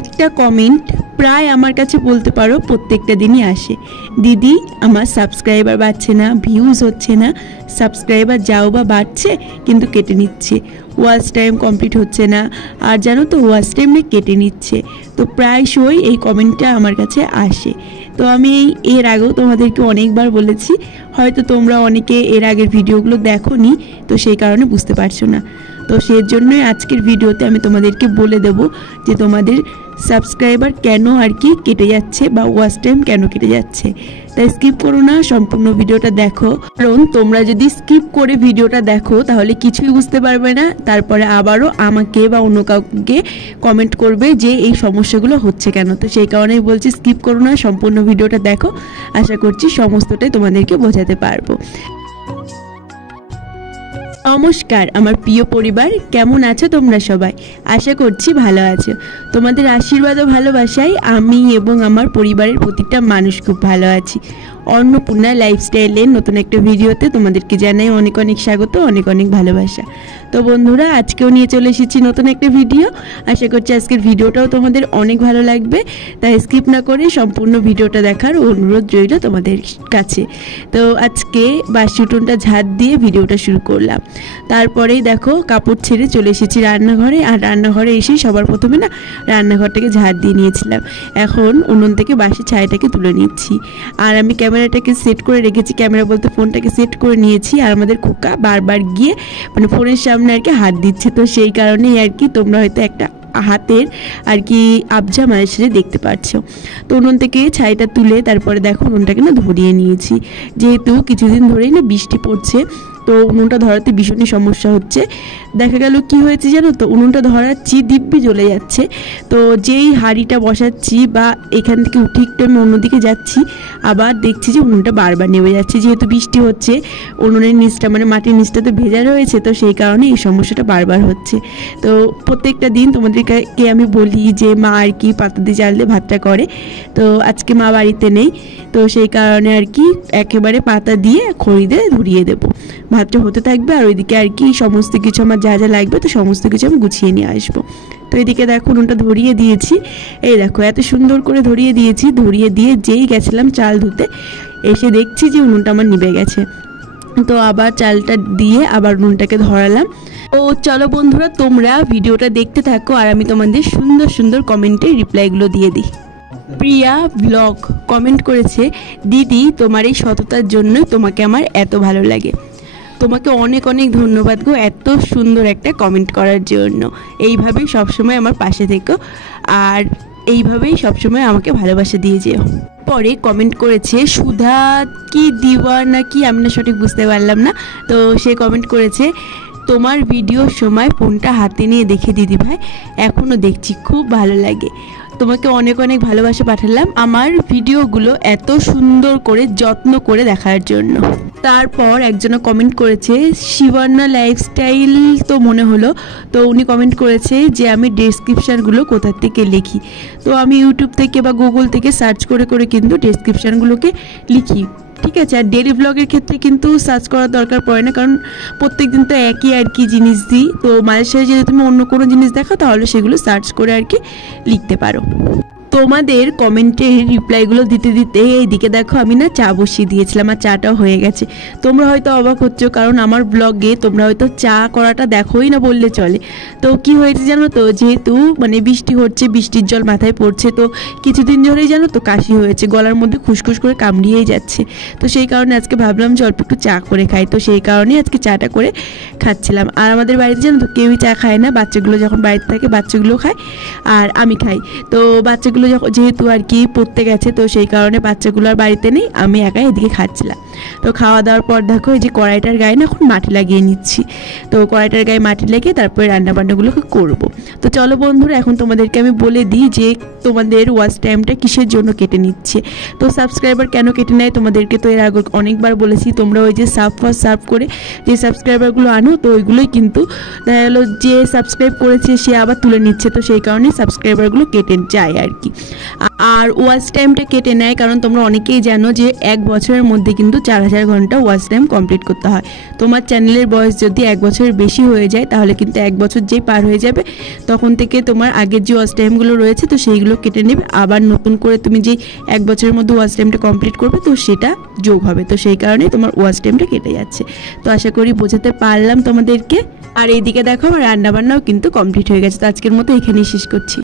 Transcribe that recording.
একটা কমেন্ট প্রায় আমার কাছে বলতে পারো প্রত্যেকটা দিনই আসে, দিদি আমার সাবস্ক্রাইবার বাড়ছে না, ভিউজ হচ্ছে না, সাবস্ক্রাইবার যাও বা বাড়ছে কিন্তু কেটে নিচ্ছে, ওয়াচ টাইম কমপ্লিট হচ্ছে না, আর জানো তো ওয়াচ টাইমে কেটে নিচ্ছে। তো প্রায়শই এই কমেন্টটা আমার কাছে আসে। তো আমি এর আগেও তোমাদেরকে অনেকবার বলেছি, হয়তো তোমরা অনেকে এর আগের ভিডিওগুলো দেখোনি, তো সেই কারণে বুঝতে পারছো না। তো সেই জন্যই আজকের ভিডিওতে আমি তোমাদেরকে বলে দেব যে তোমাদের সাবস্ক্রাইবার কেন আর কি কেটে যাচ্ছে বা ওয়াচ টাইম কেন কেটে যাচ্ছে। তাই স্কিপ করো না, সম্পূর্ণ ভিডিওটা দেখো, কারণ তোমরা যদি স্কিপ করে ভিডিওটা দেখো তাহলে কিছুই বুঝতে পারবে না, তারপরে আবারও আমাকে বা অন্য কাউকে কমেন্ট করবে যে এই সমস্যাগুলো হচ্ছে কেন। তো সেই কারণেই বলছি স্কিপ করো না, সম্পূর্ণ ভিডিওটা দেখো, আশা করছি সমস্তটাই তোমাদেরকে বোঝাতে পারবো। নমস্কার আমার প্রিয় পরিবার, কেমন আছো তোমরা সবাই? আশা করছি ভালো আছো। তোমাদের আশীর্বাদ ও ভালোবাসায় আমি এবং আমার পরিবারের প্রতিটা মানুষ খুব ভালো আছি। অন্নপূর্ণা লাইফস্টাইলের নতুন একটা ভিডিওতে তোমাদেরকে জানাই অনেক অনেক স্বাগত, অনেক অনেক ভালোবাসা। তো বন্ধুরা, আজকেও নিয়ে চলে এসেছি নতুন একটা ভিডিও। আশা করছি আজকের ভিডিওটাও তোমাদের অনেক ভালো লাগবে, তাই স্কিপ না করে সম্পূর্ণ ভিডিওটা দেখার অনুরোধ রইল তোমাদের কাছে। তো আজকে বাসি উঠোনটা ঝাড় দিয়ে ভিডিওটা শুরু করলাম। তারপরেই দেখো কাপড় ছেড়ে চলে এসেছি রান্নাঘরে। আর রান্নাঘরে এসেই সবার প্রথমে না রান্নাঘরটাকে ঝাড় দিয়ে নিয়েছিলাম। এখন উনুন থেকে বাসি ছাইটাকে তুলে নিচ্ছি। আর আমি ক্যামেরাটাকে সেট করে রেখেছি, ক্যামেরা বলতে ফোনটাকে সেট করে নিয়েছি। আর আমাদের খোকা বারবার গিয়ে মানে ফোনের সামনে আর কি হাত দিচ্ছে, তো সেই কারণেই আর কি তোমরা হয়তো একটা হাতের আর কি আবজা মায়ের সাথে দেখতে পাচ্ছ। তো উনুন থেকে ছাইটা তুলে তারপরে দেখো উনুনটাকে না ধরিয়ে নিয়েছি, যেহেতু কিছুদিন ধরেই না বৃষ্টি পড়ছে, তো উনুনটা ধরাতে ভীষণই সমস্যা হচ্ছে। দেখা গেল কি হয়েছে জানো তো, উনুনটা ধরাচ্ছি দিব্যি জ্বলে যাচ্ছে। তো যেই হাঁড়িটা বসাচ্ছি বা এখান থেকে উঠে একটু আমি অন্যদিকে যাচ্ছি, আবার দেখছি যে উনুনটা বারবার নেমে যাচ্ছে। যেহেতু বৃষ্টি হচ্ছে, উনুনের নিচটা মানে মাটির নিচটা তো ভেজা রয়েছে, তো সেই কারণে এই সমস্যাটা বারবার হচ্ছে। তো প্রত্যেকটা দিন তোমাদেরকে আমি বলি যে মা আর কি পাতা দিয়ে চাল দিয়ে ভাতটা করে, তো আজকে মা বাড়িতে নেই, তো সেই কারণে আর কি একেবারে পাতা দিয়ে খড়ি দিয়ে ধরিয়ে দেবো, ভাতটা হতে থাকবে। আর ওইদিকে আর কি সমস্ত কিছু আমার যা যা লাগবে তো সমস্ত কিছু আমি গুছিয়ে নিয়ে আসবো। তো এদিকে দেখো উনুনটা ধরিয়ে দিয়েছি, এই দেখো এত সুন্দর করে ধরিয়ে দিয়েছি। ধরিয়ে দিয়ে যেই গেছিলাম চাল ধুতে, এসে দেখছি যে উনুনটা আমার নিভে গেছে। তো আবার চালটা দিয়ে আবার উনুনটাকে ধরালাম। তো চলো বন্ধুরা, তোমরা ভিডিওটা দেখতে থাকো আর আমি তোমাদের সুন্দর সুন্দর কমেন্টের রিপ্লাইগুলো দিয়ে দিই। প্রিয়া ব্লগ কমেন্ট করেছে, দিদি তোমার এই সততার জন্য তোমাকে আমার এত ভালো লাগে। তোমাকে অনেক অনেক ধন্যবাদ গো এত সুন্দর একটা কমেন্ট করার জন্য। এইভাবেই সবসময় আমার পাশে থেকো আর এইভাবেই সবসময় আমাকে ভালোবাসা দিয়ে যেও। পরে কমেন্ট করেছে সুধা কি দিওয়া না কি, আমি না সঠিক বুঝতে পারলাম না। তো সে কমেন্ট করেছে, তোমার ভিডিওর সময় ফোনটা হাতে নিয়ে দেখে দিদি ভাই, এখনও দেখছি, খুব ভালো লাগে। তোমাকে অনেক অনেক ভালোবাসা পাঠালাম আমার ভিডিওগুলো এত সুন্দর করে যত্ন করে দেখার জন্য। তারপর একজন কমেন্ট করেছে শিবর্ণা লাইফস্টাইল তো মনে হলো, তো উনি কমেন্ট করেছে যে আমি ডেসক্রিপশানগুলো কোথা থেকে লিখি। তো আমি ইউটিউব থেকে বা গুগল থেকে সার্চ করে করে কিন্তু ডেসক্রিপশানগুলোকে লিখি, ঠিক আছে। আর ডেলি ব্লগের ক্ষেত্রে কিন্তু সার্চ করার দরকার পড়ে না, কারণ প্রত্যেক দিন তো একই আর কি জিনিস দিই। তো মাঝে সাঝে যদি তুমি অন্য কোনো জিনিস দেখো তাহলে সেগুলো সার্চ করে আর কি লিখতে পারো। তোমাদের কমেন্টের রিপ্লাইগুলো দিতে দিতে এইদিকে দেখো আমি না চা বসিয়ে দিয়েছিলাম, আর চাটাও হয়ে গেছে। তোমরা হয়তো অবাক হচ্ছ, কারণ আমার ব্লগে তোমরা হয়তো চা করাটা দেখোই না বললে চলে। তো কি হয়েছে জানো তো, যেহেতু মানে বৃষ্টি হচ্ছে, বৃষ্টির জল মাথায় পড়ছে, তো কিছুদিন ধরেই জানো তো কাশি হয়েছে, গলার মধ্যে খুসখুস করে কামড়িয়েই যাচ্ছে। তো সেই কারণে আজকে ভাবলাম যে অল্প একটু চা করে খাই, তো সেই কারণেই আজকে চাটা করে খাচ্ছিলাম। আর আমাদের বাড়িতে জানো তো কেউই চা খায় না, বাচ্চাগুলো যখন বাড়িতে থাকে বাচ্চাগুলো খায় আর আমি খাই। তো বাচ্চাগুলো যেহেতু আর কি পড়তে গেছে, তো সেই কারণে বাচ্চাগুলো আর বাড়িতে নেই, আমি একাই এদিকে খাচ্ছিলাম। তো খাওয়া দাওয়ার পর দেখো এই যে কড়াইটার গায়ে না এখন মাটি লাগিয়ে নিচ্ছি। তো কড়াইটার গায়ে মাটি লাগিয়ে তারপরে রান্নাবান্নাগুলোকে করবো। তো চলো বন্ধুরা, এখন তোমাদেরকে আমি বলে দিই যে তোমাদের ওয়াচ টাইমটা কিসের জন্য কেটে নিচ্ছে। তো সাবস্ক্রাইবার কেন কেটে নেয় তোমাদেরকে তো এর আগে অনেকবার বলেছি। তোমরা ওই যে সার্ভ করে যে সাবস্ক্রাইবারগুলো আনো, তো ওইগুলোই কিন্তু দেখা গেলো যে সাবস্ক্রাইব করেছে সে আবার তুলে নিচ্ছে, তো সেই কারণে সাবস্ক্রাইবারগুলো কেটে যায় আর কি। আর ওয়াচ টাইমটা কেটে নেয়, কারণ তোমরা অনেকেই জানো যে 1 বছরের মধ্যে কিন্তু 4000 ঘন্টা ওয়াচ টাইম কমপ্লিট করতে হয়। তোমার চ্যানেলের বয়স যদি 1 বছরের বেশি হয়ে যায় তাহলে কিন্তু 1 বছর যেই পার হয়ে যাবে তখন থেকে তোমার আগের যে ওয়াচ টাইমগুলো রয়েছে তো সেইগুলো কেটে নেবে, আবার নতুন করে তুমি যেই 1 বছরের মধ্যে ওয়াচ টাইমটা কমপ্লিট করবে তো সেটা যোগ হবে। তো সেই কারণে তোমার ওয়াচ টাইমটা কেটে যাচ্ছে। তো আশা করি বোঝাতে পারলাম তোমাদেরকে। আর এইদিকে দেখো আমার রান্নাবান্নাও কিন্তু কমপ্লিট হয়ে গেছে। তো আজকের মতো এখানেই শেষ করছি।